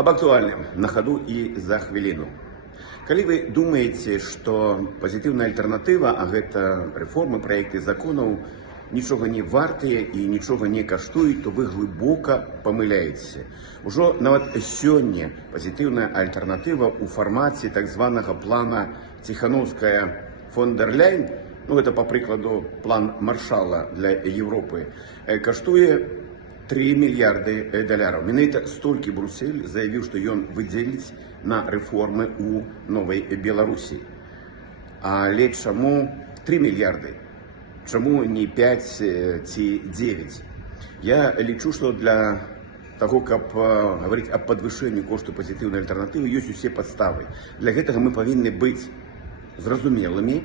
Об актуальным на ходу и за хвилину. Калі вы думаеце, што пазітыўная альтэрнатыва, а гэта рэформы, праекты законаў, нічога не вартыя і нічога не каштуюць, то вы глыбока памыляецеся. Ужо нават сёння пазітыўная альтэрнатыва ў фармаце так званага плана Ціханаўская-фон дэр Ляйн, гэта па прыкладу план Маршала для Европы, каштуе 3 мільярды даляраў. Менавіта столькі Брюссель заявіў, што ён выдзеліць на рэформы ў новай Беларусі. Але чаму 3 мільярды? Чаму не 5 ці 9? Я лічу, што для таго, каб гаварыць аб падвышэнні кошту пазітыўнай альтэрнатывы, ёсць усе падставы. Для гэтага мы павінны быць зразумелымі,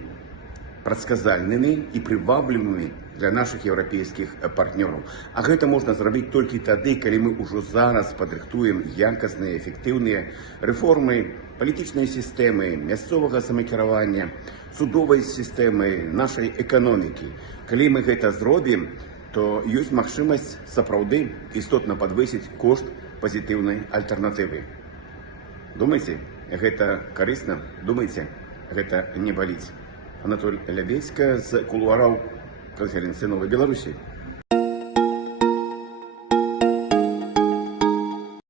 прадказальнымі і прываблівымі для наших еўрапейскіх партнёраў. А гэта можна зрабіць толькі тады, калі мы ўжо зараз падрыхтуем якасныя, эфектыўныя рэформы палітычнай сістэмы, мясцовага самакіравання, судовай сістэмы, нашай эканомікі. Калі мы гэта зробім, то ёсць магчымасць сапраўды істотна падвысіць кошт пазітыўнай альтэрнатывы. Думайце, гэта карысна? Думайце, гэта не баліць. Анатоль Лябедзька з кулуараў Конференции Новой Беларуси.